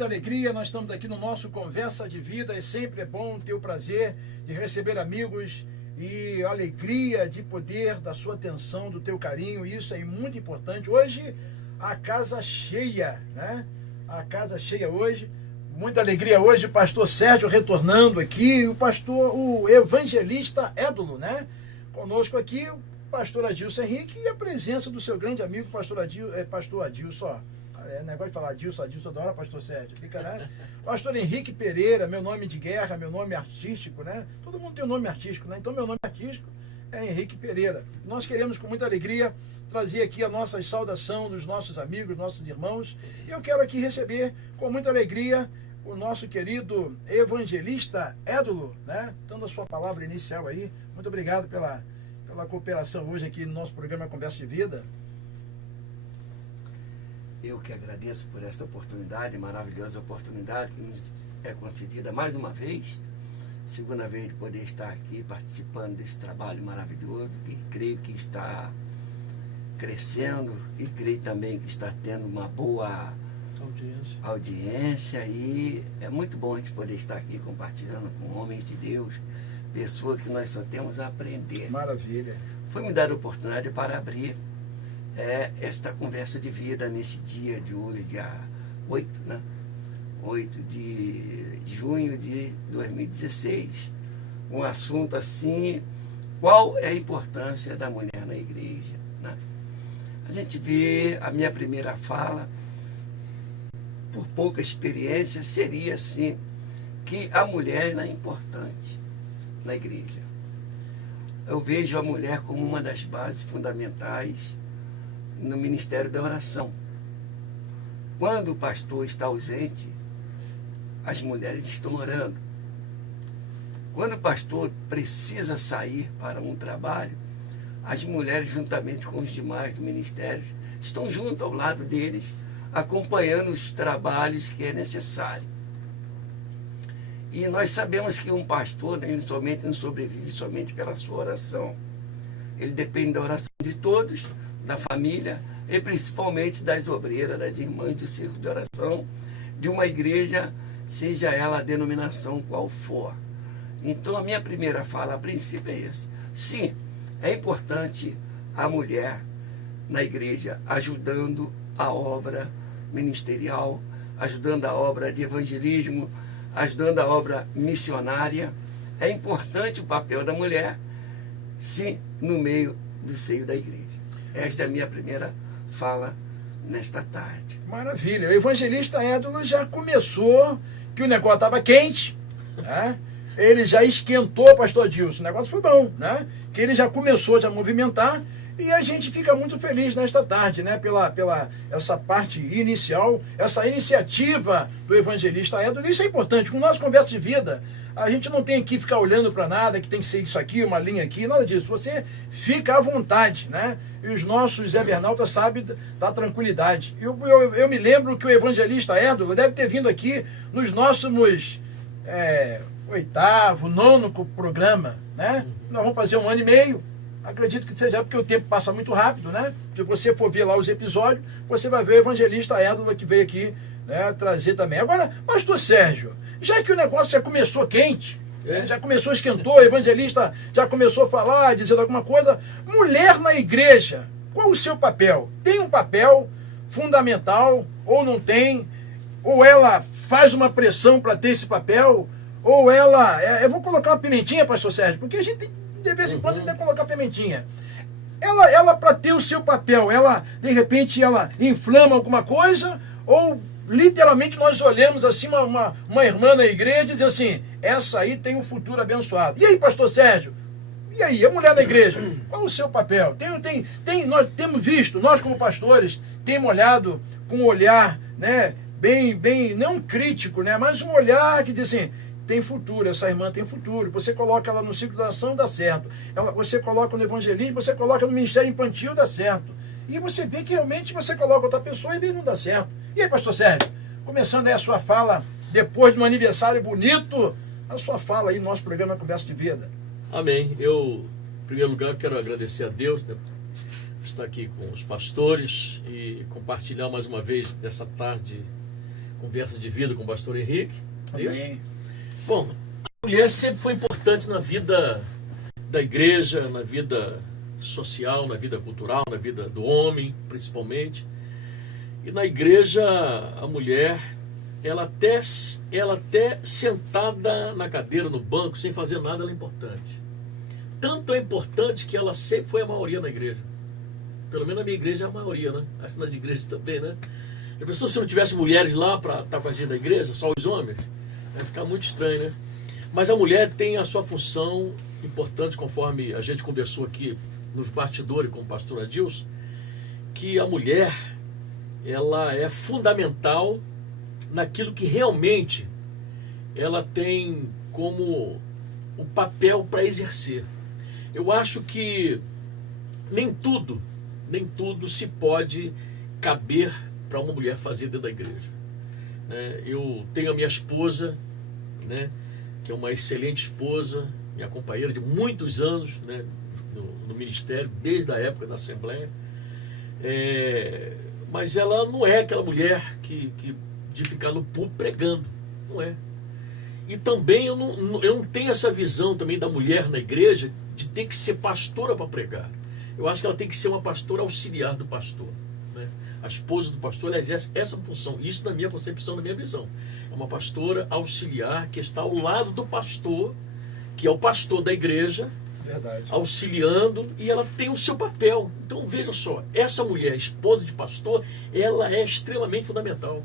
muita alegria, nós estamos aqui no nosso Conversa de Vida. É sempre bom ter o prazer de receber amigos e a alegria de poder da sua atenção, do teu carinho. Isso é muito importante. Hoje, a casa cheia, né? A casa cheia hoje. Muita alegria hoje, o pastor Sérgio retornando aqui, o evangelista Édulo, né? Conosco aqui, o pastor Adilson Henrique e a presença do seu grande amigo, pastor Adilson, ó. Negócio de falar Adilson adora, pastor Sérgio, fica, né? Pastor Henrique Pereira, meu nome de guerra, meu nome artístico, né? Todo mundo tem um nome artístico, né? Então meu nome artístico é Henrique Pereira. Nós queremos com muita alegria trazer aqui a nossa saudação dos nossos amigos, nossos irmãos. E eu quero aqui receber com muita alegria o nosso querido evangelista Édulo, né? Dando a sua palavra inicial aí. Muito obrigado pela cooperação hoje aqui no nosso programa Conversa de Vida. Eu que agradeço por esta oportunidade, maravilhosa oportunidade que nos é concedida mais uma vez, segunda vez de poder estar aqui participando desse trabalho maravilhoso, que creio que está crescendo e creio também que está tendo uma boa audiência e é muito bom a gente poder estar aqui compartilhando com homens de Deus, pessoas que nós só temos a aprender. Maravilha. Foi me dada a oportunidade para abrir esta conversa de vida nesse dia de hoje, dia 8, né? 8 de junho de 2016. Um assunto assim, qual é a importância da mulher na igreja, né? A gente vê, a minha primeira fala, por pouca experiência, seria assim, que a mulher é importante na igreja. Eu vejo a mulher como uma das bases fundamentais no ministério da oração. Quando o pastor está ausente, as mulheres estão orando. Quando o pastor precisa sair para um trabalho, as mulheres, juntamente com os demais ministérios, estão junto ao lado deles, acompanhando os trabalhos que é necessário. E nós sabemos que um pastor, ele somente não sobrevive somente pela sua oração. Ele depende da oração de todos, da família e principalmente das obreiras, das irmãs do círculo de oração, de uma igreja, seja ela a denominação qual for. Então a minha primeira fala a princípio é esse. Sim, é importante a mulher na igreja ajudando a obra ministerial, ajudando a obra de evangelismo, ajudando a obra missionária. É importante o papel da mulher, sim, no meio do seio da igreja. Esta é a minha primeira fala nesta tarde. Maravilha. O evangelista Édulo já começou, que o negócio estava quente, né? Ele já esquentou, pastor Adilson. O negócio foi bom, né? Que ele já começou a movimentar e a gente fica muito feliz nesta tarde, né? Pela essa parte inicial, essa iniciativa do evangelista Édulo. Isso é importante. Com o nosso Conversa de Vida, a gente não tem que ficar olhando para nada, que tem que ser isso aqui, uma linha aqui, nada disso. Você fica à vontade, né? E os nossos Zé Bernalta sabem da tranquilidade. Eu me lembro que o evangelista Édulo deve ter vindo aqui nos nossos 8º, 9º programa, né? Nós vamos fazer 1 ano e meio. Acredito que seja porque o tempo passa muito rápido, né? Se você for ver lá os episódios, você vai ver o evangelista Édulo que veio aqui, né, trazer também. Agora, pastor Sérgio, já que o negócio já começou quente, né, já começou, esquentou, o evangelista já começou a falar, dizendo alguma coisa, mulher na igreja, qual o seu papel? Tem um papel fundamental ou não tem? Ou ela faz uma pressão para ter esse papel? Ou ela... eu vou colocar uma pimentinha, pastor Sérgio, porque a gente tem, de vez em quando tem que colocar pimentinha. Ela para ter o seu papel, ela, de repente, ela inflama alguma coisa, ou literalmente nós olhamos assim uma irmã na igreja e dizemos assim, essa aí tem um futuro abençoado. E aí, pastor Sérgio? E aí, a mulher na igreja? Qual o seu papel? Nós temos visto, nós como pastores, temos olhado com um olhar, né, bem, não crítico, né, mas um olhar que diz assim, tem futuro, essa irmã tem futuro. Você coloca ela no ciclo da ação, dá certo. Você coloca no evangelismo, você coloca no ministério infantil, dá certo. E você vê que realmente você coloca outra pessoa e não dá certo. E aí, pastor Sérgio, começando aí a sua fala, depois de um aniversário bonito, a sua fala aí no nosso programa Conversa de Vida. Amém. Eu, em primeiro lugar, quero agradecer a Deus, né, por estar aqui com os pastores e compartilhar mais uma vez dessa tarde Conversa de Vida com o pastor Henrique. É isso? Amém. Bom, a mulher sempre foi importante na vida da igreja, na vida social, na vida cultural, na vida do homem, principalmente. E na igreja, a mulher, ela até sentada na cadeira, no banco, sem fazer nada, ela é importante. Tanto é importante que ela sempre foi a maioria na igreja. Pelo menos na minha igreja é a maioria, né? Acho que nas igrejas também, né? A pessoa, se não tivesse mulheres lá para estar com a gente da igreja, só os homens, vai ficar muito estranho, né? Mas a mulher tem a sua função importante, conforme a gente conversou aqui nos bastidores com o pastor Adilson, que a mulher, ela é fundamental naquilo que realmente ela tem como o papel para exercer. Eu acho que nem tudo se pode caber para uma mulher fazer dentro da igreja. Eu tenho a minha esposa, né, que é uma excelente esposa, minha companheira de muitos anos, né, no ministério, desde a época da Assembleia. Mas ela não é aquela mulher de ficar no púlpito pregando, não é. E também eu não tenho essa visão também da mulher na igreja de ter que ser pastora para pregar. Eu acho que ela tem que ser uma pastora auxiliar do pastor, né? A esposa do pastor, ela exerce essa função. Isso na minha concepção, na minha visão. É uma pastora auxiliar que está ao lado do pastor, que é o pastor da igreja, Verdade. auxiliando, e ela tem o seu papel. Então veja só, essa mulher, esposa de pastor, ela é extremamente fundamental,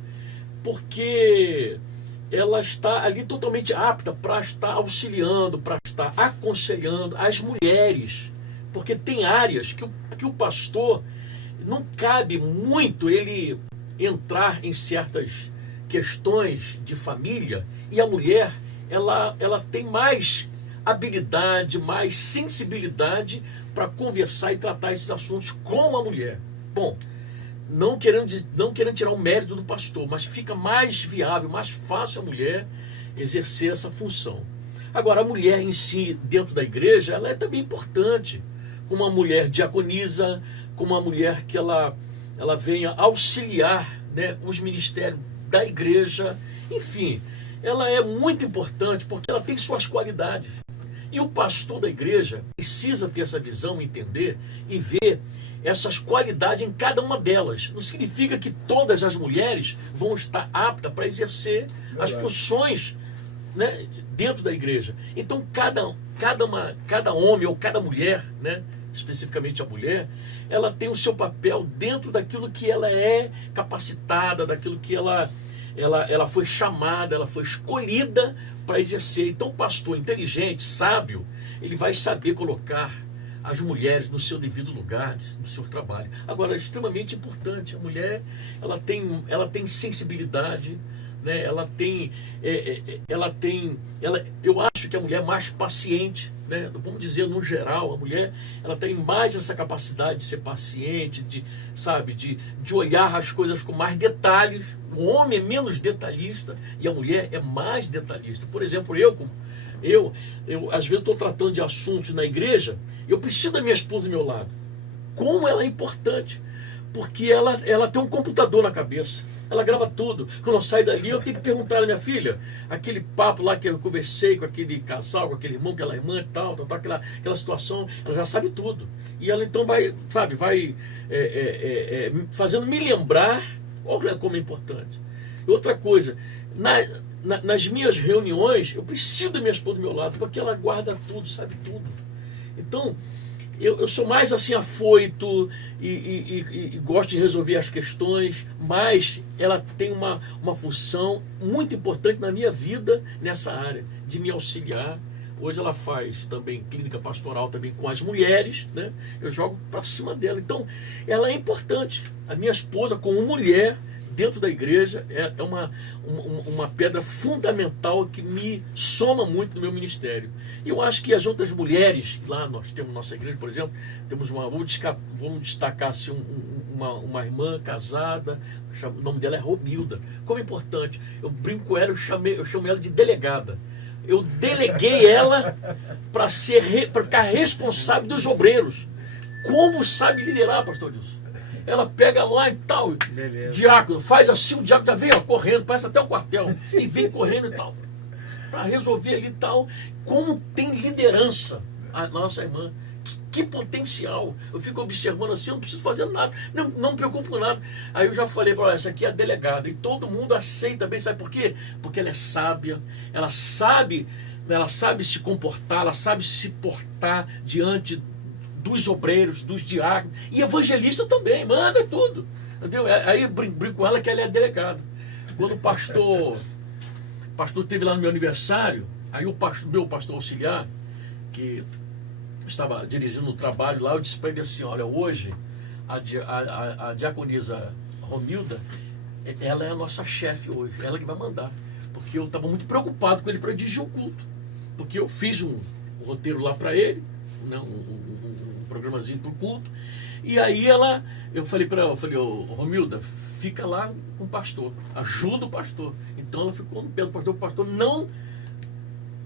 porque ela está ali totalmente apta para estar auxiliando, para estar aconselhando as mulheres, porque tem áreas que o pastor não cabe muito ele entrar em certas questões de família, e a mulher ela tem mais habilidade, mais sensibilidade para conversar e tratar esses assuntos com a mulher. Bom, não querendo tirar o mérito do pastor, mas fica mais viável, mais fácil a mulher exercer essa função. Agora, a mulher em si, dentro da igreja, ela é também importante, como uma mulher diaconisa, como uma mulher que ela venha auxiliar, né, os ministérios da igreja. Enfim, ela é muito importante porque ela tem suas qualidades. E o pastor da igreja precisa ter essa visão, entender e ver essas qualidades em cada uma delas. Não significa que todas as mulheres vão estar aptas para exercer as funções, né, dentro da igreja. Então, cada homem ou cada mulher, né, especificamente a mulher, ela tem o seu papel dentro daquilo que ela é capacitada, daquilo que ela foi chamada, ela foi escolhida para exercer. Então, o pastor inteligente, sábio, ele vai saber colocar as mulheres no seu devido lugar, no seu trabalho. Agora, é extremamente importante, a mulher, ela tem sensibilidade, né? Eu acho que a mulher é mais paciente, né? Vamos dizer, no geral, a mulher, ela tem mais essa capacidade de ser paciente, de olhar as coisas com mais detalhes. O homem é menos detalhista e a mulher é mais detalhista. Por exemplo, eu às vezes estou tratando de assuntos na igreja, eu preciso da minha esposa do meu lado. Como ela é importante, porque ela tem um computador na cabeça, ela grava tudo. Quando eu saio dali, eu tenho que perguntar à minha filha, aquele papo lá que eu conversei com aquele casal, com aquele irmão, aquela irmã e tal, aquela situação, ela já sabe tudo. E ela então vai fazendo me lembrar, olha como é importante. E outra coisa, nas minhas reuniões, eu preciso da minha esposa do meu lado, porque ela guarda tudo, sabe tudo. Então, eu sou mais assim afoito e gosto de resolver as questões, mas ela tem uma função muito importante na minha vida nessa área, de me auxiliar. Hoje ela faz também clínica pastoral também com as mulheres, né? Eu jogo para cima dela. Então, ela é importante. A minha esposa, como mulher, dentro da igreja, é uma pedra fundamental que me soma muito no meu ministério. E eu acho que as outras mulheres, lá nós temos nossa igreja, por exemplo, temos vamos destacar assim, uma irmã casada, o nome dela é Romilda. Como é importante, eu brinco com ela, eu chamo ela de delegada. Eu deleguei ela para ficar responsável dos obreiros. Como sabe liderar, pastor Dilson? ela pega lá e tal, Beleza. diácono, faz assim, o diácono já vem ó, correndo, parece até o quartel, e vem correndo e tal, para resolver ali e tal. Como tem liderança a nossa irmã. Que potencial. Eu fico observando assim, eu não preciso fazer nada, não me preocupo com nada. Aí eu já falei para ela, essa aqui é a delegada, e todo mundo aceita bem, sabe por quê? Porque ela é sábia, ela sabe se comportar, ela sabe se portar diante dos obreiros, dos diáconos, e evangelista também, manda tudo. Entendeu? Aí eu brinco com ela que ela é a delegada. Quando o pastor esteve lá no meu aniversário, aí meu pastor auxiliar, que estava dirigindo o trabalho lá, eu disse para ele assim, olha, hoje a diaconisa Romilda, ela é a nossa chefe hoje, ela que vai mandar, porque eu estava muito preocupado com ele para dirigir o culto, porque eu fiz um roteiro lá para ele, né, um programazinho para o culto, e aí eu falei para ela, ô Romilda, fica lá com o pastor, ajuda o pastor. Então ela ficou no pé do pastor, o pastor não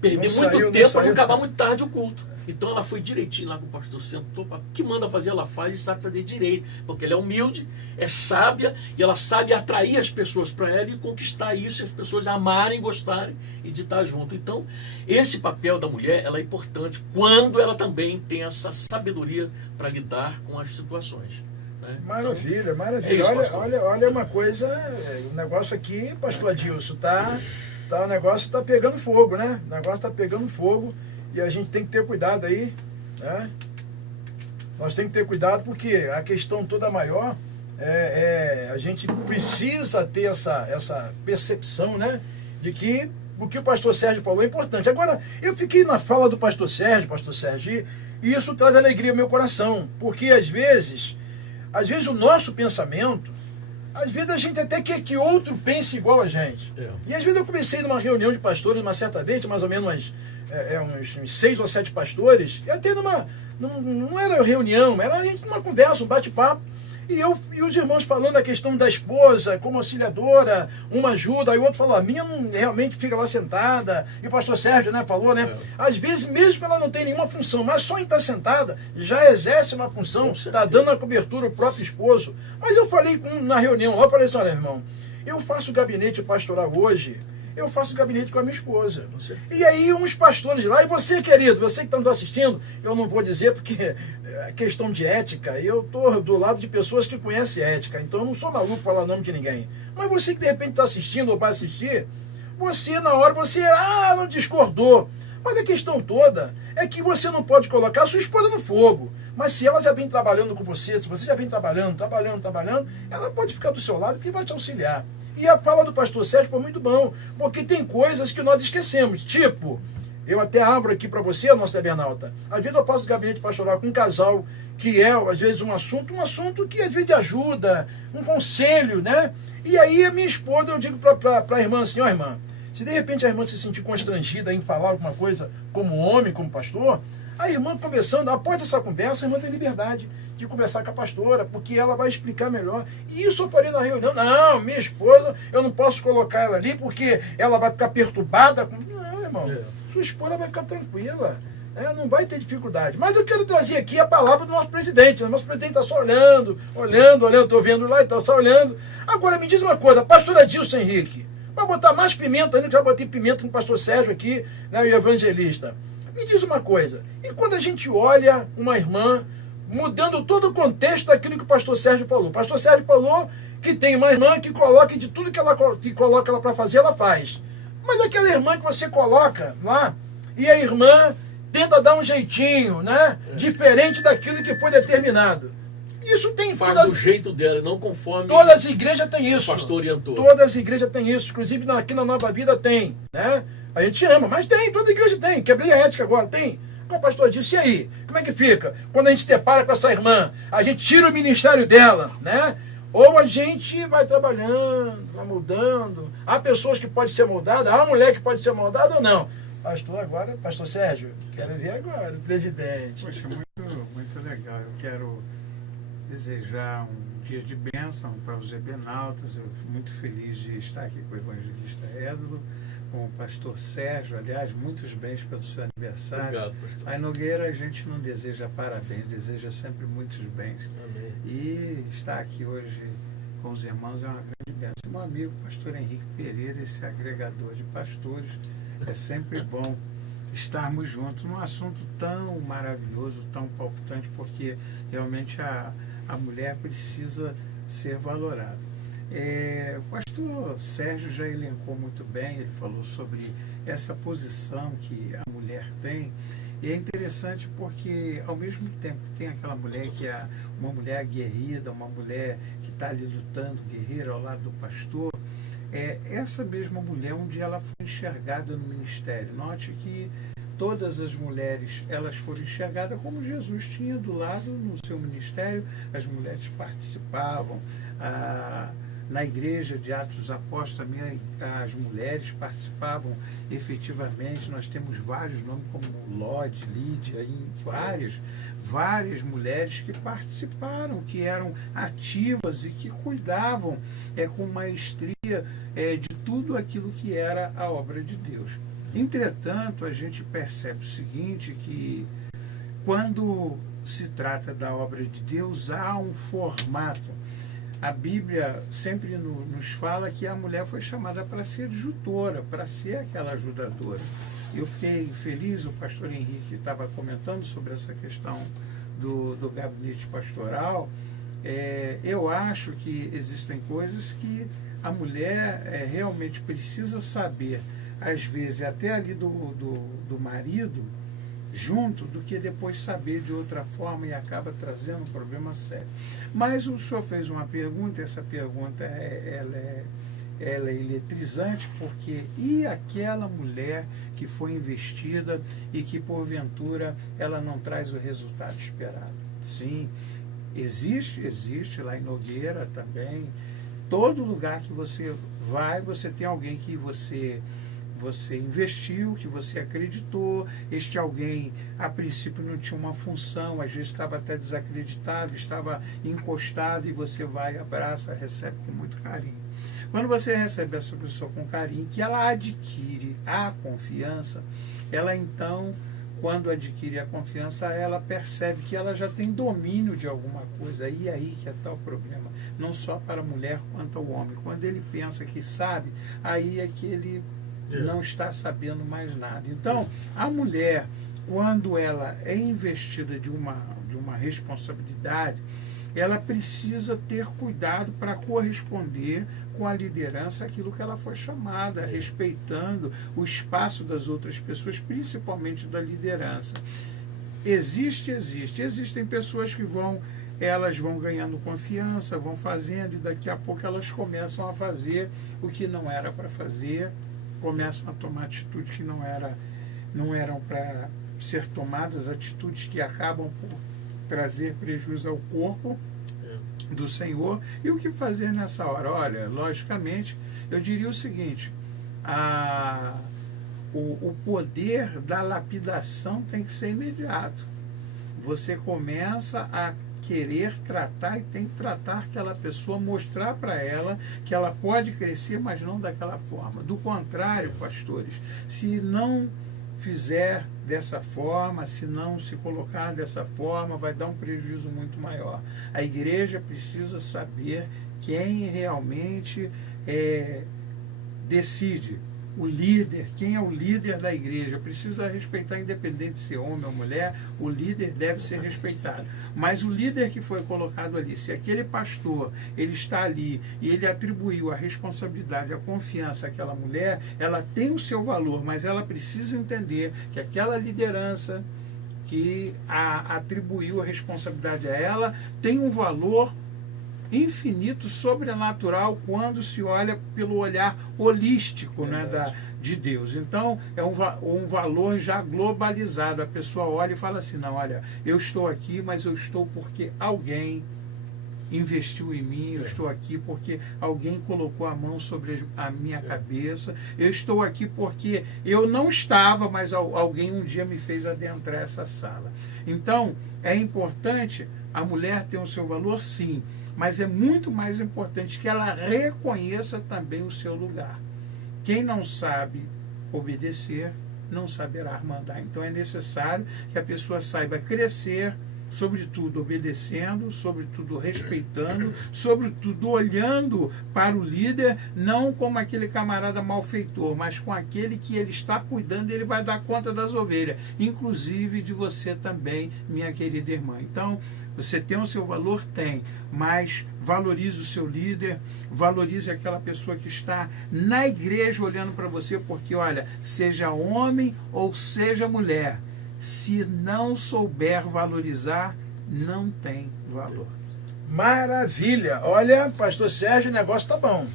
perder muito tempo para não acabar muito tarde o culto. Então ela foi direitinho lá com o pastor, sentou, o que manda fazer ela faz e sabe fazer direito, porque ela é humilde, é sábia e ela sabe atrair as pessoas para ela e conquistar isso, e as pessoas amarem, gostarem e de estar junto. Então esse papel da mulher ela é importante quando ela também tem essa sabedoria para lidar com as situações. Né? Maravilha, maravilha. É isso, olha uma coisa, o negócio aqui, pastor Adilson, o negócio está pegando fogo, né? O negócio está pegando fogo. E a gente tem que ter cuidado aí, né? Nós temos que ter cuidado porque a questão toda maior a gente precisa ter essa percepção, né? De que o que o pastor Sérgio falou é importante. Agora, eu fiquei na fala do pastor Sérgio, e isso traz alegria ao meu coração, porque às vezes o nosso pensamento, às vezes a gente até quer que outro pense igual a gente. E às vezes eu comecei numa reunião de pastores, uma certa vez, mais ou menos uns 6 ou 7 pastores, e até não era reunião, era a gente numa conversa, um bate-papo, e os irmãos falando a questão da esposa como auxiliadora, uma ajuda, aí o outro falou, a minha não realmente fica lá sentada, e o pastor Sérgio, né, falou, né, às vezes mesmo que ela não tem nenhuma função, mas só em estar sentada, já exerce uma função, está dando a cobertura ao próprio esposo. Mas eu falei na reunião lá, eu falei assim, olha irmão, eu faço gabinete pastoral hoje, eu faço gabinete com a minha esposa. E aí uns pastores lá, e você, querido, você que está nos assistindo, eu não vou dizer porque é questão de ética, eu estou do lado de pessoas que conhecem ética, então eu não sou maluco para falar nome de ninguém. Mas você que de repente está assistindo ou vai assistir, você na hora, não discordou. Mas a questão toda é que você não pode colocar a sua esposa no fogo. Mas se ela já vem trabalhando com você, se você já vem trabalhando, ela pode ficar do seu lado porque vai te auxiliar. E a fala do pastor Sérgio foi muito bom, porque tem coisas que nós esquecemos. Tipo, eu até abro aqui para você, nossa Ebernalta, às vezes eu passo o gabinete pastoral com um casal que às vezes, um assunto que às vezes ajuda, um conselho, né? E aí a minha esposa, eu digo para a irmã assim, irmã, se de repente a irmã se sentir constrangida em falar alguma coisa como homem, como pastor, a irmã conversando, após essa conversa, a irmã tem liberdade de conversar com a pastora, porque ela vai explicar melhor. E isso eu parei na reunião. Não, minha esposa, eu não posso colocar ela ali porque ela vai ficar perturbada. Não, irmão, sua esposa vai ficar tranquila. Não vai ter dificuldade. Mas eu quero trazer aqui a palavra do nosso presidente. O nosso presidente está só olhando, estou vendo lá e está só olhando. Agora, me diz uma coisa, pastor Adilson Henrique, vai botar mais pimenta ainda, já botei pimenta no pastor Sérgio aqui, né, o evangelista. Me diz uma coisa, e quando a gente olha uma irmã mudando todo o contexto daquilo que o pastor Sérgio falou. O pastor Sérgio falou que tem uma irmã que coloca de tudo que coloca ela para fazer, ela faz. Mas aquela irmã que você coloca lá, e a irmã tenta dar um jeitinho, né? Diferente daquilo que foi determinado. Isso tem faz do jeito dela, não conforme todas as igrejas têm isso. O pastor orientou. Todas as igrejas têm isso, inclusive aqui na Nova Vida tem, né? A gente ama, mas tem, toda igreja tem. Quebrei a ética agora, tem. O pastor disse, e aí? Como é que fica? Quando a gente se depara com essa irmã, a gente tira o ministério dela, né? Ou a gente vai trabalhando, vai mudando. Há pessoas que podem ser moldadas, há uma mulher que pode ser moldada ou não. Pastor Sérgio, quero ver agora, o presidente. Poxa, muito legal. Eu quero desejar um dia de bênção para os ebenautas. Eu fui muito feliz de estar aqui com o evangelista Édulo, com o pastor Sérgio, aliás, muitos bens pelo seu aniversário. Obrigado, pastor. A Nogueira, a gente não deseja parabéns, deseja sempre muitos bens. Amém. E estar aqui hoje com os irmãos é uma grande bênção. Meu amigo, pastor Henrique Pereira, esse agregador de pastores, é sempre bom estarmos juntos num assunto tão maravilhoso, tão palpitante, porque realmente a mulher precisa ser valorada. O pastor Sérgio já elencou muito bem, ele falou sobre essa posição que a mulher tem, e é interessante porque ao mesmo tempo que tem aquela mulher que é uma mulher aguerrida, uma mulher que está ali lutando, guerreira ao lado do pastor, essa mesma mulher, um dia ela foi enxergada no ministério. Note que todas as mulheres, elas foram enxergadas como Jesus tinha do lado no seu ministério. As mulheres participavam. Na igreja de Atos dos Apóstolos também as mulheres participavam efetivamente. Nós temos vários nomes como Lode, Lídia, e várias mulheres que participaram, que eram ativas e que cuidavam com maestria de tudo aquilo que era a obra de Deus. Entretanto, a gente percebe o seguinte, que quando se trata da obra de Deus, há um formato. A Bíblia sempre nos fala que a mulher foi chamada para ser adjutora, para ser aquela ajudadora. Eu fiquei feliz, o pastor Henrique estava comentando sobre essa questão do gabinete pastoral. Eu acho que existem coisas que a mulher realmente precisa saber, às vezes até ali do marido, junto, do que depois saber de outra forma e acaba trazendo um problema sério. Mas o senhor fez uma pergunta, essa pergunta ela é eletrizante, porque e aquela mulher que foi investida e que porventura ela não traz o resultado esperado? Sim, existe lá em Nogueira também. Todo lugar que você vai, você tem alguém que você investiu, que você acreditou. Este alguém, a princípio, não tinha uma função, às vezes estava até desacreditado, estava encostado, e você vai, abraça, recebe com muito carinho. Quando você recebe essa pessoa com carinho, que ela adquire a confiança, ela então, quando adquire a confiança, ela percebe que ela já tem domínio de alguma coisa. E aí que está o problema, não só para a mulher quanto ao homem. Quando ele pensa que sabe, aí é que ele não está sabendo mais nada. Então, a mulher, quando ela é investida de uma responsabilidade, ela precisa ter cuidado para corresponder com a liderança aquilo que ela foi chamada, respeitando o espaço das outras pessoas, principalmente da liderança. Existem pessoas que elas vão ganhando confiança, vão fazendo, e daqui a pouco elas começam a fazer o que não era para fazer, começam a tomar atitudes que não eram para ser tomadas, atitudes que acabam por trazer prejuízo ao corpo do Senhor. E o que fazer nessa hora? Olha, logicamente, eu diria o seguinte, o poder da lapidação tem que ser imediato. Você começa a querer tratar e tem que tratar aquela pessoa, mostrar para ela que ela pode crescer, mas não daquela forma. Do contrário, pastores, se não fizer dessa forma, se não se colocar dessa forma, vai dar um prejuízo muito maior. A igreja precisa saber quem realmente decide. O líder, quem é o líder da igreja, precisa respeitar, independente de ser homem ou mulher, o líder deve ser respeitado. Mas o líder que foi colocado ali, se aquele pastor, ele está ali e ele atribuiu a responsabilidade, a confiança àquela mulher, ela tem o seu valor, mas ela precisa entender que aquela liderança que atribuiu a responsabilidade a ela tem um valor infinito, sobrenatural, quando se olha pelo olhar holístico, né, de Deus. Então, é um valor já globalizado. A pessoa olha e fala assim, não, olha, eu estou aqui, mas eu estou porque alguém investiu em mim, eu estou aqui porque alguém colocou a mão sobre a minha cabeça, eu estou aqui porque eu não estava, mas alguém um dia me fez adentrar essa sala. Então, é importante a mulher ter o seu valor, sim, mas é muito mais importante que ela reconheça também o seu lugar. Quem não sabe obedecer, não saberá mandar. Então é necessário que a pessoa saiba crescer, sobretudo obedecendo, sobretudo respeitando, sobretudo olhando para o líder, não como aquele camarada malfeitor, mas com aquele que ele está cuidando, ele vai dar conta das ovelhas, inclusive de você também, minha querida irmã. Então, você tem o seu valor? Tem, mas valorize o seu líder, valorize aquela pessoa que está na igreja olhando para você, porque olha, seja homem ou seja mulher, se não souber valorizar, não tem valor. Maravilha! Olha, pastor Sérgio, o negócio tá bom.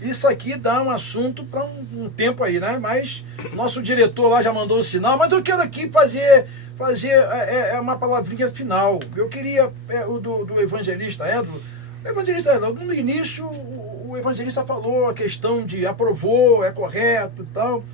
Isso aqui dá um assunto para um tempo aí, né? Mas nosso diretor lá já mandou o sinal, mas eu quero aqui fazer uma palavrinha final. Eu queria do evangelista Edro. O evangelista Edro, no início, o evangelista falou a questão de aprovou, é correto e tal.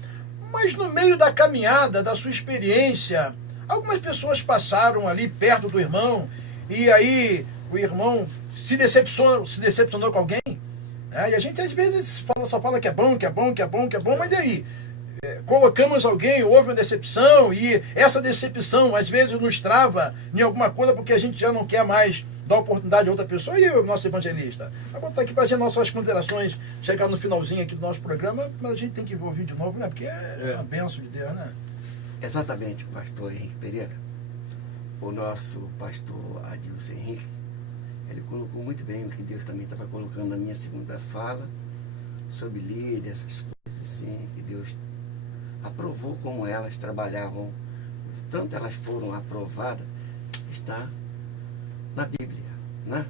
Mas no meio da caminhada, da sua experiência, algumas pessoas passaram ali perto do irmão e aí o irmão se decepcionou com alguém. E a gente às vezes só fala que é bom, mas e aí? Colocamos alguém, houve uma decepção e essa decepção às vezes nos trava em alguma coisa porque a gente já não quer mais dar oportunidade a outra pessoa. E o nosso evangelista? Vou botar aqui para fazer nossas considerações, chegar no finalzinho aqui do nosso programa, mas a gente tem que ouvir de novo, né? Porque é uma bênção de Deus, né? Exatamente, pastor Henrique Pereira. O nosso pastor Adilson Henrique, ele colocou muito bem o que Deus também estava colocando na minha segunda fala, sobre líder, essas coisas assim, que Deus aprovou como elas trabalhavam, tanto elas foram aprovadas, está na Bíblia, né?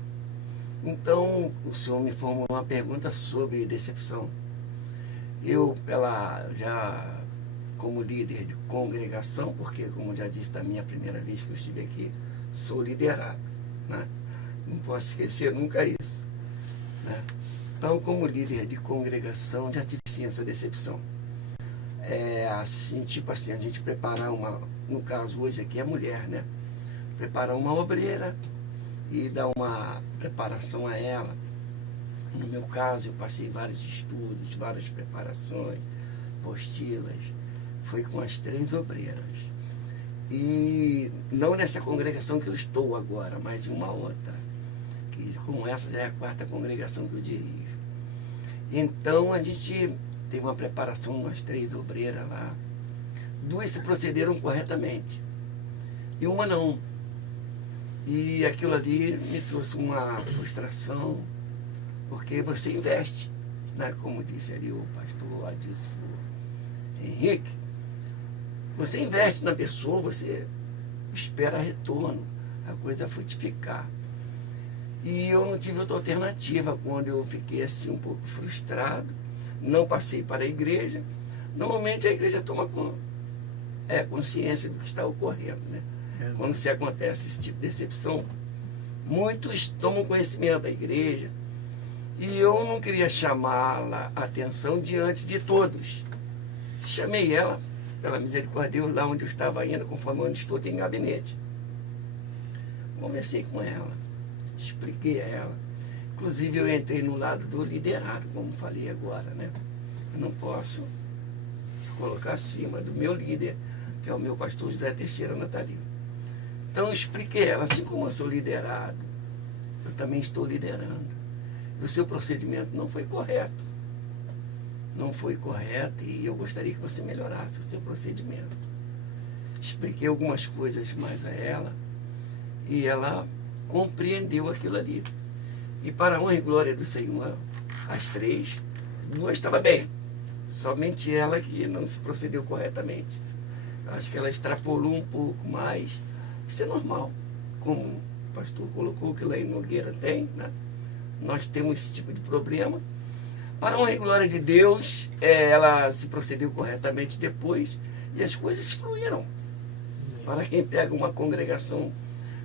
Então, o senhor me formulou uma pergunta sobre decepção. Ela já, como líder de congregação, porque, como já disse da minha primeira vez que eu estive aqui, sou liderado, né? Não posso esquecer nunca isso, né? Então, como líder de congregação, já tive sim essa decepção. Assim, tipo assim, a gente preparar no caso hoje aqui é mulher, né? Preparar uma obreira e dar uma preparação a ela. No meu caso, eu passei vários estudos, várias preparações, apostilas. Foi com as 3 obreiras. E não nessa congregação que eu estou agora, mas em uma outra. Que com essa já é a 4ª congregação que eu dirijo. Então a gente teve uma preparação umas 3 obreiras lá. 2 se procederam corretamente. E uma não. E aquilo ali me trouxe uma frustração, porque você investe, né? Como disse ali o pastor Adilson Henrique, você investe na pessoa, você espera retorno, a coisa frutificar. E eu não tive outra alternativa quando eu fiquei assim um pouco frustrado, não passei para a igreja. Normalmente a igreja toma consciência do que está ocorrendo, né? Quando se acontece esse tipo de decepção, muitos tomam conhecimento da igreja. E eu não queria chamá-la a atenção diante de todos. Chamei ela, pela misericórdia, lá onde eu estava indo, conforme onde estou, tem gabinete. Conversei com ela, expliquei a ela. Inclusive eu entrei no lado do liderado, como falei agora, né? Eu não posso se colocar acima do meu líder, que é o meu pastor José Teixeira Natalino. Então eu expliquei a ela, assim como eu sou liderado, eu também estou liderando. E o seu procedimento não foi correto. Não foi correto e eu gostaria que você melhorasse o seu procedimento. Expliquei algumas coisas mais a ela e ela compreendeu aquilo ali. E para a honra e glória do Senhor, as 3, 2 estavam bem. Somente ela que não se procedeu corretamente. Eu acho que ela extrapolou um pouco mais. Isso é normal, como o pastor colocou, que lá em Nogueira tem, né? Nós temos esse tipo de problema. Para a honra e glória de Deus, ela se procedeu corretamente depois e as coisas fluíram. Para quem pega uma congregação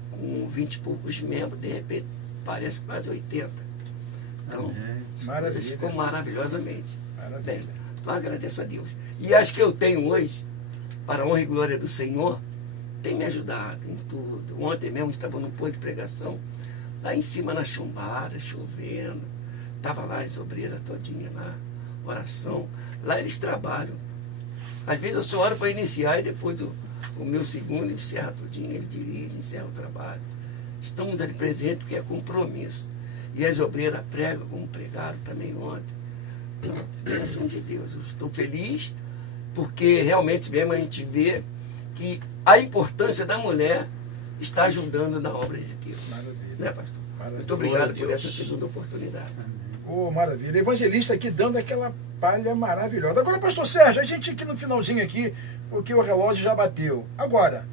com 20 e poucos membros, de repente parece quase 80. Então, as coisas ficam maravilhosamente. Bem, então agradeço a Deus. E acho que eu tenho hoje, para a honra e glória do Senhor, tem me ajudado em tudo. Ontem mesmo estava num ponto de pregação, lá em cima na chumbada, chovendo. Estava lá as obreiras todinha lá, oração. Lá eles trabalham. Às vezes eu só oro para iniciar e depois o meu segundo encerra tudinho, ele dirige, encerra o trabalho. Estamos ali presentes porque é compromisso. E as obreiras pregam como pregaram também ontem. Bênção de Deus. Eu estou feliz porque realmente mesmo a gente vê que a importância da mulher está ajudando na obra de Deus. Maravilha. Né, pastor? Maravilha. Muito obrigado por essa segunda oportunidade. Maravilha. Evangelista aqui dando aquela palha maravilhosa. Agora, pastor Sérgio, a gente aqui no finalzinho aqui, porque o relógio já bateu. Agora,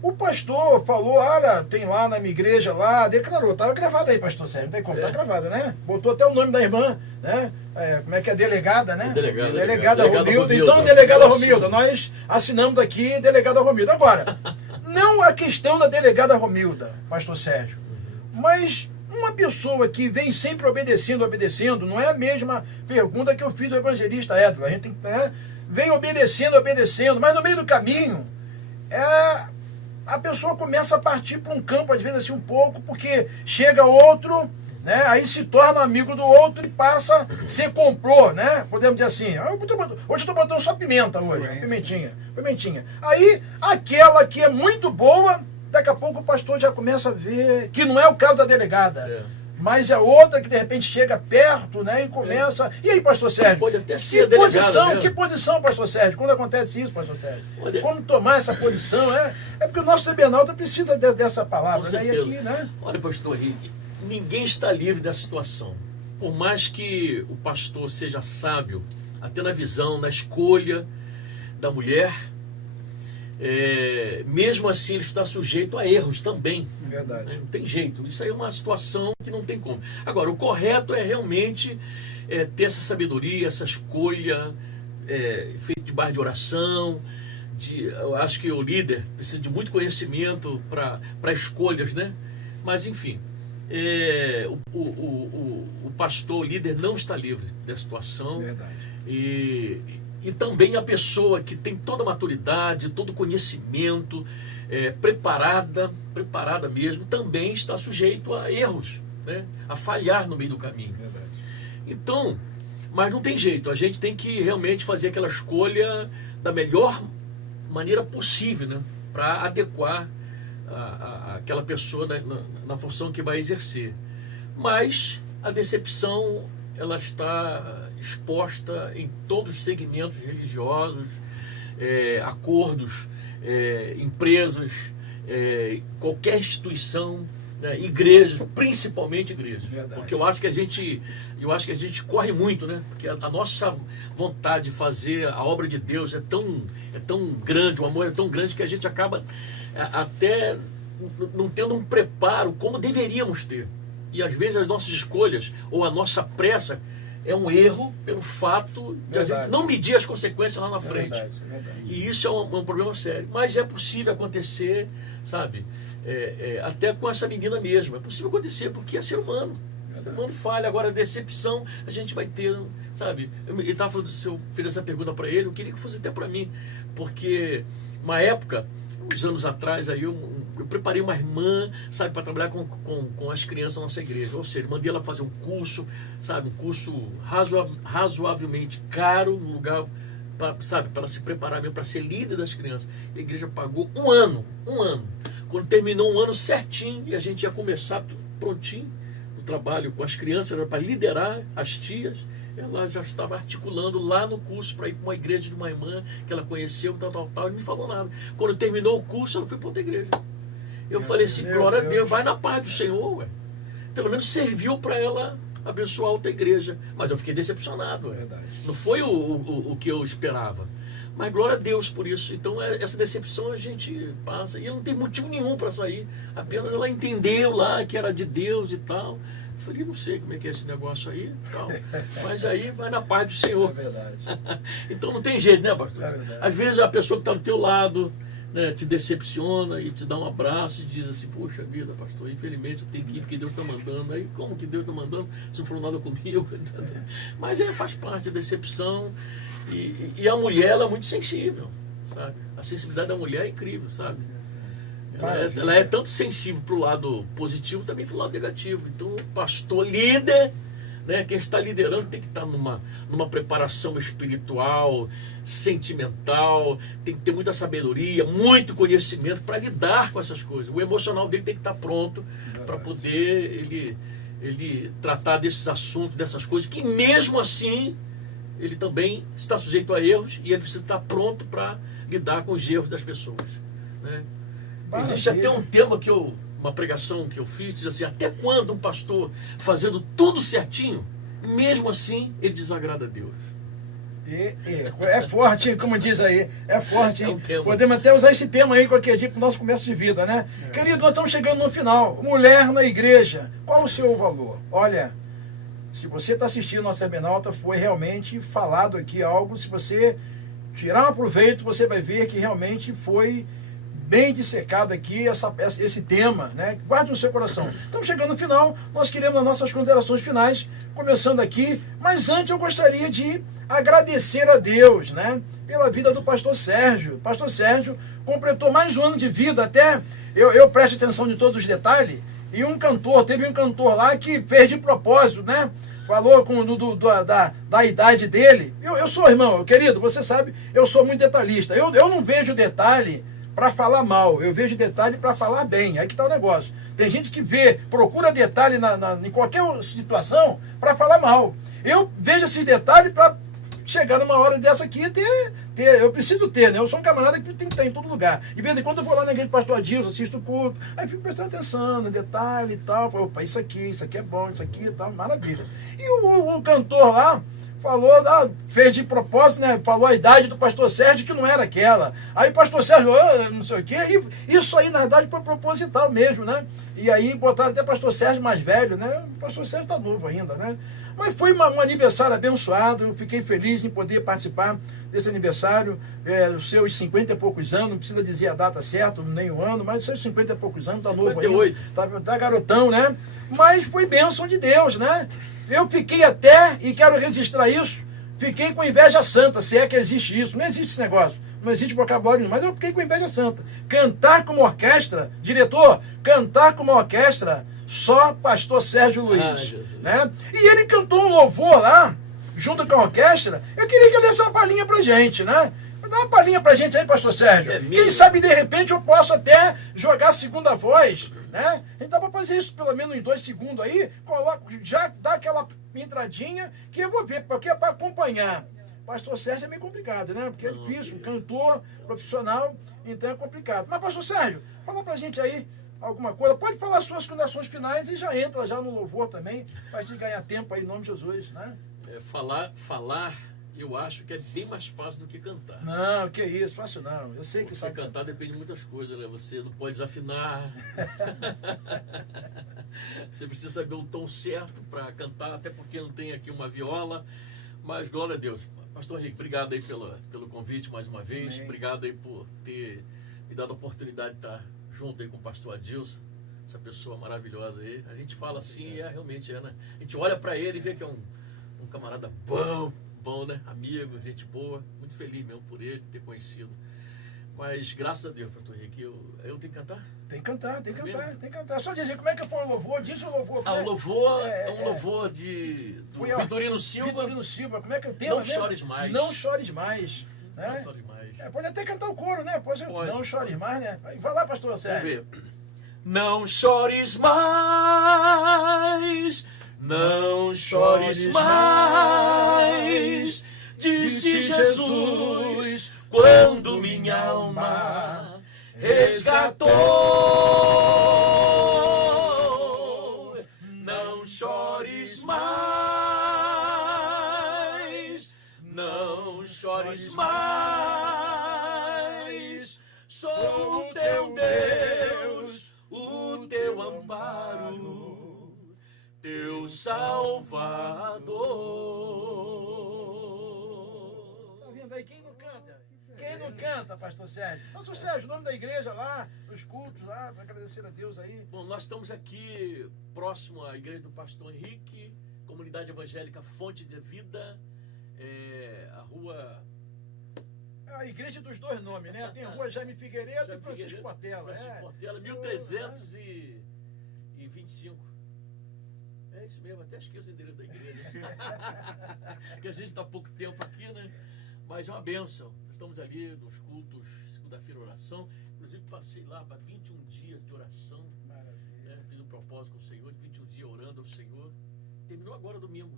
o pastor falou, olha, tem lá na minha igreja lá, declarou, estava gravado aí, pastor Sérgio, não tem como, tá gravado, né? Botou até o nome da irmã, né? Como é que é? Delegada, né? Delegada Romilda. Então, delegada Romilda, nós assinamos aqui, delegada Romilda. Agora, não a questão da delegada Romilda, pastor Sérgio, mas uma pessoa que vem sempre obedecendo, não é a mesma pergunta que eu fiz ao evangelista Edson. A gente tem, vem obedecendo, mas no meio do caminho, a pessoa começa a partir para um campo, às vezes assim um pouco, porque chega outro, né, aí se torna amigo do outro e passa a ser comprou, né? Podemos dizer assim, hoje eu estou botando só pimenta hoje, pimentinha. Aí, aquela que é muito boa, daqui a pouco o pastor já começa a ver que não é o caso da delegada. Mas é outra que de repente chega perto, né, e começa... E aí, pastor Sérgio? Pode até ser delegada, que posição, pastor Sérgio? Quando acontece isso, pastor Sérgio? Como tomar essa posição? É porque o nosso CBNauta precisa dessa palavra, né? E aqui, né? Olha, pastor Henrique, ninguém está livre dessa situação. Por mais que o pastor seja sábio, até na visão, na escolha da mulher, mesmo assim ele está sujeito a erros também. Verdade. Não tem jeito. Isso aí é uma situação que não tem como. Agora, o correto é realmente ter essa sabedoria, essa escolha, feita de base de oração. Eu acho que o líder precisa de muito conhecimento para escolhas, né? Mas, enfim, o pastor, o líder, não está livre dessa situação. Verdade. E também a pessoa que tem toda a maturidade, todo o conhecimento, preparada mesmo, também está sujeito a erros, né? A falhar no meio do caminho. Verdade. Então, mas não tem jeito, a gente tem que realmente fazer aquela escolha da melhor maneira possível, né? Para adequar aquela pessoa na função que vai exercer. Mas a decepção, ela está exposta em todos os segmentos religiosos, acordos, empresas, qualquer instituição, né, igrejas, principalmente igrejas. Verdade. Porque eu acho que a gente corre muito, né? Porque a nossa vontade de fazer a obra de Deus é tão grande, o amor é tão grande que a gente acaba até não tendo um preparo como deveríamos ter. E às vezes as nossas escolhas ou a nossa pressa é um erro pelo fato de a gente não medir as consequências lá na frente. Verdade. E isso é um problema sério. Mas é possível acontecer, sabe? Até com essa menina mesmo. É possível acontecer porque é ser humano. O ser humano falha. Agora, a decepção a gente vai ter, sabe? Ele estava falando, se eu fiz essa pergunta para ele, eu queria que fosse até para mim. Porque, uma época, uns anos atrás, aí eu preparei uma irmã, sabe, para trabalhar com as crianças da nossa igreja. Ou seja, mandei ela fazer um curso, sabe, um curso razoavelmente caro, no lugar, para ela se preparar mesmo para ser líder das crianças. A igreja pagou um ano. Quando terminou um ano certinho, e a gente ia começar tudo prontinho, o trabalho com as crianças, era para liderar as tias, ela já estava articulando lá no curso para ir para uma igreja de uma irmã que ela conheceu, tal, e não me falou nada. Quando terminou o curso, ela foi para outra igreja. Eu falei assim, glória a Deus, vai na paz do Senhor, ué. Pelo menos serviu para ela abençoar outra igreja. Mas eu fiquei decepcionado, ué. Não foi o que eu esperava. Mas glória a Deus por isso. Então essa decepção a gente passa. E não tem motivo nenhum para sair. Apenas ela entendeu lá que era de Deus e tal. Eu falei, não sei como é que é esse negócio aí, tal. Mas aí vai na paz do Senhor. É verdade. Então não tem jeito, né, pastor? É verdade. Às vezes a pessoa que está do teu lado, né, te decepciona e te dá um abraço e diz assim, poxa vida, pastor, infelizmente eu tenho que ir porque Deus está mandando. Aí como que Deus está mandando? Se não falou nada comigo. Mas faz parte da decepção. E a mulher, ela é muito sensível, sabe? A sensibilidade da mulher é incrível, sabe? Ela é tanto sensível para o lado positivo, também para o lado negativo. Então, o pastor líder, né? Quem está liderando tem que estar numa preparação espiritual, sentimental, tem que ter muita sabedoria, muito conhecimento para lidar com essas coisas. O emocional dele tem que estar pronto para poder ele tratar desses assuntos, dessas coisas, que mesmo assim ele também está sujeito a erros e ele precisa estar pronto para lidar com os erros das pessoas, né? Existe até um tema uma pregação que eu fiz, diz assim: até quando um pastor fazendo tudo certinho, mesmo assim ele desagrada a Deus? É forte, como diz aí, é forte, hein? É um Podemos até usar esse tema aí qualquer dia para o nosso começo de vida, né? Querido, nós estamos chegando no final. Mulher na igreja, qual o seu valor? Olha, se você está assistindo a Sebenalta, foi realmente falado aqui algo. Se você tirar um proveito, você vai ver que realmente foi bem dissecado aqui esse tema, né? Guarde no seu coração. Estamos chegando no final, nós queremos as nossas considerações finais, começando aqui, mas antes eu gostaria de agradecer a Deus, né? Pela vida do pastor Sérgio. O pastor Sérgio completou mais um ano de vida, até eu presto atenção de todos os detalhes, e teve um cantor lá que fez de propósito, né? Falou da idade dele. Eu sou, irmão, querido, você sabe, eu sou muito detalhista. Eu não vejo detalhe para falar mal, eu vejo detalhe para falar bem. Aí que está o negócio. Tem gente que procura detalhe em qualquer situação para falar mal. Eu vejo esses detalhes para chegar numa hora dessa aqui eu preciso ter, né? Eu sou um camarada que tem que estar em todo lugar. De vez em quando eu vou lá na igreja do pastor Adilson, assisto o culto, aí fico prestando atenção no detalhe e tal. Falo, opa, isso aqui é bom, isso aqui e tal, maravilha. E o cantor lá falou, fez de propósito, né? Falou a idade do pastor Sérgio que não era aquela. Aí o pastor Sérgio, não sei o quê, e isso aí na verdade foi proposital mesmo, né? E aí botaram até pastor Sérgio mais velho, né? O pastor Sérgio tá novo ainda, né? Mas foi um aniversário abençoado, eu fiquei feliz em poder participar desse aniversário, os seus 50 e poucos anos, não precisa dizer a data certa, nem o ano, mas os seus 50 e poucos anos, tá 58. Novo ainda, tá garotão, né? Mas foi bênção de Deus, né? Eu fiquei até, e quero registrar isso, fiquei com inveja santa, se é que existe isso. Não existe esse negócio, não existe vocabulário nenhum, mas eu fiquei com inveja santa. Cantar com uma orquestra, diretor, cantar com uma orquestra, só pastor Sérgio Luiz. Né? E ele cantou um louvor lá, junto com a orquestra. Eu queria que ele desse uma palhinha pra gente, né? Dá uma palhinha pra gente aí, pastor Sérgio. Quem sabe, de repente, eu posso até jogar a segunda voz, né? A gente dá pra fazer isso pelo menos em 2 segundos aí, já dá aquela entradinha que eu vou ver, porque é para acompanhar. Pastor Sérgio é meio complicado, né? Porque é difícil, um cantor profissional, então é complicado. Mas, pastor Sérgio, fala pra gente aí alguma coisa. Pode falar suas considerações finais e já entra já no louvor também, pra gente ganhar tempo aí, em nome de Jesus, né? Falar, eu acho que é bem mais fácil do que cantar. Não, que isso, fácil não. Eu sei que Você sabe cantar depende de muitas coisas, né? Você não pode desafinar. Você precisa saber o tom certo para cantar, até porque não tem aqui uma viola. Mas glória a Deus. Pastor Henrique, obrigado aí pelo convite mais uma vez. Amém. Obrigado aí por ter me dado a oportunidade de estar junto aí com o pastor Adilson, essa pessoa maravilhosa aí. A gente fala assim e realmente é, né? A gente olha para ele e vê que é um camarada bom, né? Amigo, gente boa. Muito feliz mesmo por ele ter conhecido. Mas graças a Deus, pastor Henrique, eu tenho que cantar? Tem que cantar, tem que cantar. Só dizer como é que foi o louvor, diz o louvor. O louvor é um louvor do Vitorino Silva. Vitorino Silva, como é que é o tema? Não chores mais. Não chores mais. Né? Não chores mais. Pode até cantar o coro, né? Pode. Não chores mais, né? Vai lá, pastor Sérgio. Vamos ver. Não chores mais, não chores mais, disse Jesus, quando minha alma resgatou. Não chores mais, não chores mais, sou o teu Deus, o teu amparo, teu Salvador. Tá vendo aí? Quem não canta? Quem não canta, pastor Sérgio? Pastor Sérgio, o nome da igreja lá, nos cultos lá, para agradecer a Deus aí. Bom, nós estamos aqui próximo à igreja do pastor Henrique, comunidade evangélica Fonte de Vida, a rua... A igreja dos dois nomes, né? Tem rua Jaime Figueiredo e Francisco Portela. Francisco Portela, 1325. É isso mesmo, até esqueço o endereço da igreja. Porque a gente está há pouco tempo aqui, né? Mas é uma bênção. Nós estamos ali nos cultos, segunda-feira, oração. Inclusive, passei lá para 21 dias de oração. Maravilha. Né? Fiz um propósito com o Senhor, de 21 dias orando ao Senhor. Terminou agora domingo.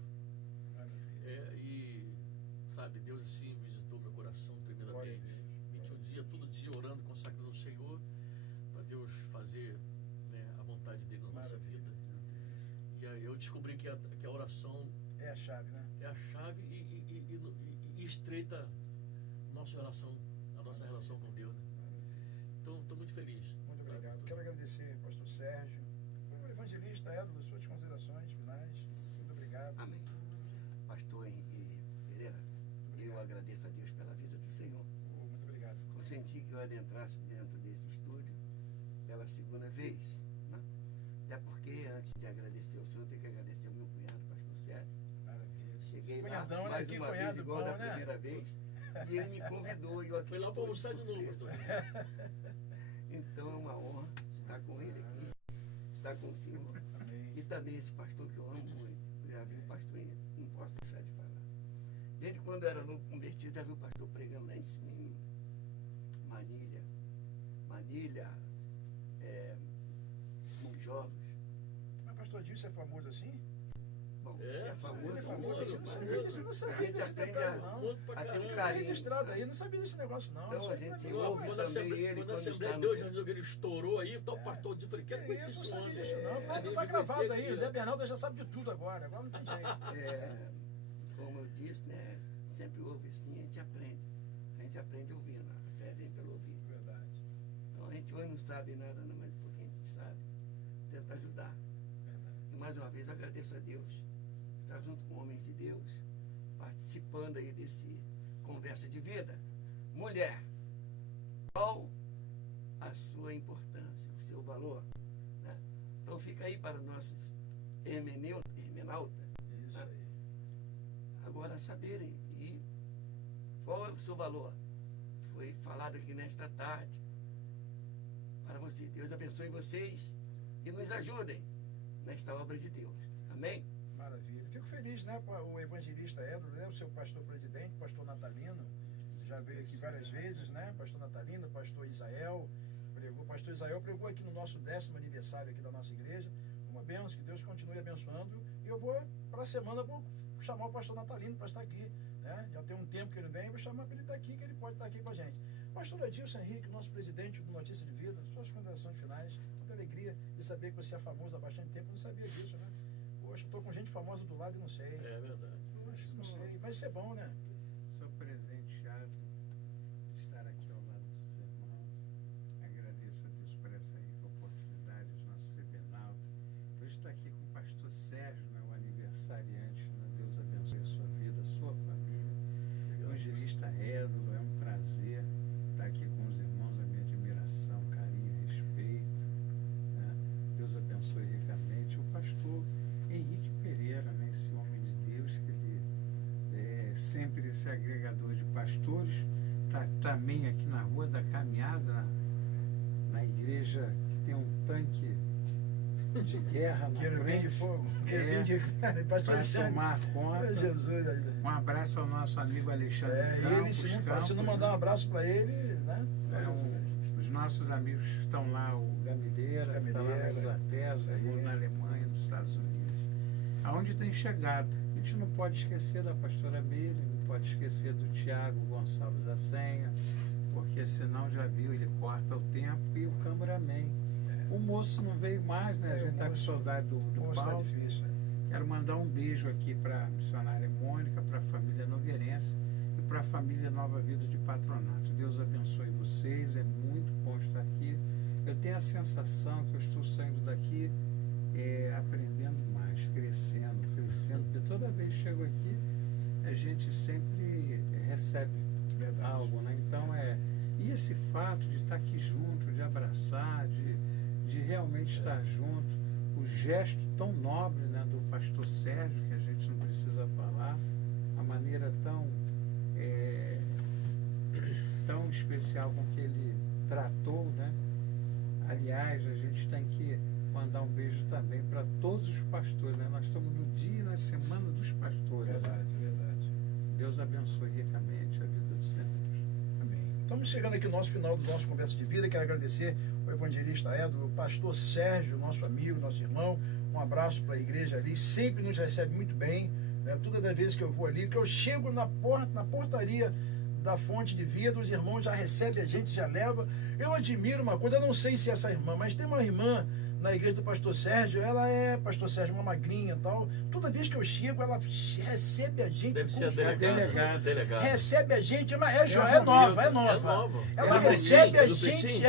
Maravilha. E, sabe, Deus assim visitou meu coração Glória a tremendamente. Deus. 21 dias, todo dia orando, consagrando ao Senhor, para Deus fazer, né, a vontade dele na nossa Maravilha. vida. E aí eu descobri que a oração É a chave, né? é a chave e estreita a nossa relação com Deus. Né? Então, estou muito feliz. Muito sabe? obrigado. Quero agradecer ao pastor Sérgio, o evangelista Edno, das suas considerações finais. Muito obrigado. Amém. Pastor Henrique Pereira, eu agradeço a Deus pela vida do Senhor. Muito obrigado. Consenti que eu adentrasse dentro desse estúdio pela segunda vez, né? Até porque, antes de agradecer ao Senhor, tenho que agradecer ao meu cunhado, pastor Sérgio. Maravilha. Cheguei Cunhadão, lá né? mais Que uma vez, cunhado igual bom, da né? primeira vez, e ele me convidou e eu aqui Foi lá para estou almoçar de novo, surpreso. pastor. Então é uma honra estar com ele aqui, estar com o Senhor. Amém. E também esse pastor que eu amo muito. Eu já vi o pastor, não posso deixar de falar. Desde quando eu era novo convertido, já vi o pastor pregando lá em cima, em Manilha, Monjolos. Mas pastor Dilson é famoso assim? Bom, É, se é Ele famoso, é não famoso? sei, Eu não mas sabia disso, eu não a sabia gente desse aprende detalhe, não. Muito pra a ter um caramba. Tá carinho. registrado aí, eu não sabia desse negócio, não. Então, Isso a aí gente não é ouve bom. Quando a também Assembleia, ele, quando a quando Assembleia está de no Deus, ele estourou aí, então o pastor disse, falei, que É conhecer isso, não esse sabia homem? disso não. Mas Ele tu tá devia gravado ser aí, aqui, o Zé Bernardo já sabe de tudo agora não tem jeito. como eu disse, né? Sempre ouve assim, a gente aprende. A gente aprende ouvindo, a fé vem pelo ouvir. Verdade, Então a gente hoje não sabe nada, não, mas porque a gente sabe, tenta ajudar. verdade. E mais uma vez agradeço a Deus, estar junto com homens de Deus, participando aí desse conversa de vida. Mulher, qual a sua importância, o seu valor? Né? Então fica aí para nossos hermenautas, Isso aí. agora saberem e qual é o seu valor. Foi falado aqui nesta tarde para você. Deus abençoe vocês e nos ajudem nesta obra de Deus. Amém? Maravilha. Fico feliz, né? O evangelista Edno, né? O seu pastor presidente, pastor Natalino, já veio aqui várias vezes, né? Pastor Natalino, pastor Isael, pregou. Pastor Isael pregou aqui no nosso 10º aniversário aqui da nossa igreja. Uma bênção, que Deus continue abençoando. E eu vou, para a semana, vou chamar o pastor Natalino para estar aqui, né? Já tem um tempo que ele vem, vou chamar para ele estar aqui, que ele pode estar aqui com a gente. Pastor Edilson Henrique, nosso presidente do Notícia de Vida, suas considerações finais. Muita alegria de saber que você é famoso há bastante tempo. Eu não sabia disso, né? Poxa, estou com gente famosa do lado e não sei. É verdade. Poxa, não sei. Mas isso é bom, né? Sou presenteado de estar aqui ao lado dos irmãos. Agradeço a Deus por essa rica oportunidade, os nossos internautas. Hoje estou aqui com o pastor Sérgio, né, o aniversariante. Né? Deus abençoe a sua vida, a sua família. Evangelista Édolo, é um prazer estar aqui com os irmãos, a minha admiração, carinho, respeito. Né? Deus abençoe ricamente. O pastor Henrique Pereira, né, esse homem de Deus, que ele é sempre esse agregador de pastores, está também aqui na Rua da Caminhada, na igreja que tem um tanque de guerra na Querubim frente. de fogo. Querubim de pastor Para Alexandre. tomar Meu conta. Jesus. Um abraço ao nosso amigo Alexandre E ele, Campos, se não mandar um abraço para ele, né? os nossos amigos que estão lá, o Gamileira, que está lá na Inglaterra, os isso aí. irmãos na Alemanha, nos Estados Unidos. Aonde tem chegado. A gente não pode esquecer da pastora Miriam, não pode esquecer do Tiago Gonçalves da Senha, porque senão já viu, ele corta o tempo, e o cameraman. O moço não veio mais, né? A gente está com saudade do Tá Paulo. difícil, né? Quero mandar um beijo aqui para a missionária Mônica, para a família Nogueirense e para a família Nova Vida de Patronato. Deus abençoe vocês, é muito bom estar aqui. Eu tenho a sensação que eu estou saindo daqui aprendendo mais, crescendo, porque toda vez que chego aqui, a gente sempre recebe Verdade. algo, né? Então e esse fato de estar aqui junto, de abraçar, de realmente estar junto, o gesto tão nobre, né, do pastor Sérgio, que a gente não precisa falar, a maneira tão especial com que ele tratou, né? Aliás, a gente tem que Mandar um beijo também para todos os pastores, né? Nós estamos no dia e na semana dos pastores. Verdade, verdade. Deus abençoe ricamente a vida dos irmãos. Amém. Estamos chegando aqui no nosso final do nosso Conversa de Vida. Quero agradecer ao evangelista Edro, o pastor Sérgio, nosso amigo, nosso irmão. Um abraço para a igreja ali, sempre nos recebe muito bem, né? Todas as vezes que eu vou ali, que eu chego na portaria da Fonte de Vida, os irmãos já recebem a gente, já leva. Eu admiro uma coisa, eu não sei se é essa irmã, mas tem uma irmã na igreja do pastor Sérgio, ela é, pastor Sérgio, uma magrinha e tal. Toda vez que eu chego, ela recebe a gente. Deve ser a delegada. Recebe a gente, mas é nova. Ela recebe a gente,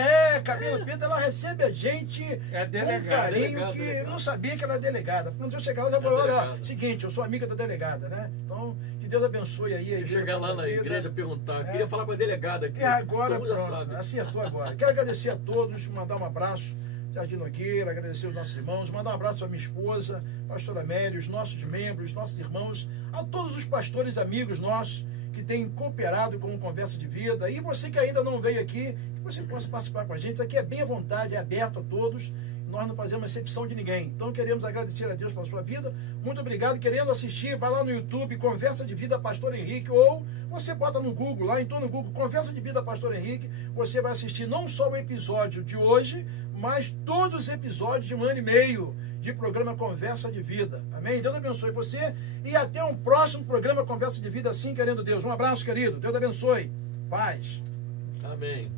cabelo preto, ela recebe a gente com carinho, que eu não sabia que ela é delegada. Quando eu chegar lá, já vou, olha, seguinte, eu sou amiga da delegada, né? Então, que Deus abençoe aí. Se chegar lá na igreja e perguntar, queria falar com a delegada aqui. Agora, pronto, acertou agora. Quero agradecer a todos, mandar um abraço. Jardim Nogueira, agradecer os nossos irmãos, mandar um abraço para minha esposa, pastora Amélia, os nossos membros, nossos irmãos, a todos os pastores amigos nossos que têm cooperado com o Conversa de Vida. E você que ainda não veio aqui, que você possa participar com a gente. Isso aqui é bem à vontade, é aberto a todos. Nós não fazemos exceção de ninguém. Então queremos agradecer a Deus pela sua vida. Muito obrigado. Querendo assistir, vai lá no YouTube, Conversa de Vida Pastor Henrique, ou você bota no Google, lá então no Google, Conversa de Vida Pastor Henrique. Você vai assistir não só o episódio de hoje, mas todos os episódios de 1 ano e meio de programa Conversa de Vida. Amém? Deus abençoe você e até um próximo programa Conversa de Vida, assim querendo Deus. Um abraço, querido. Deus abençoe. Paz. Amém.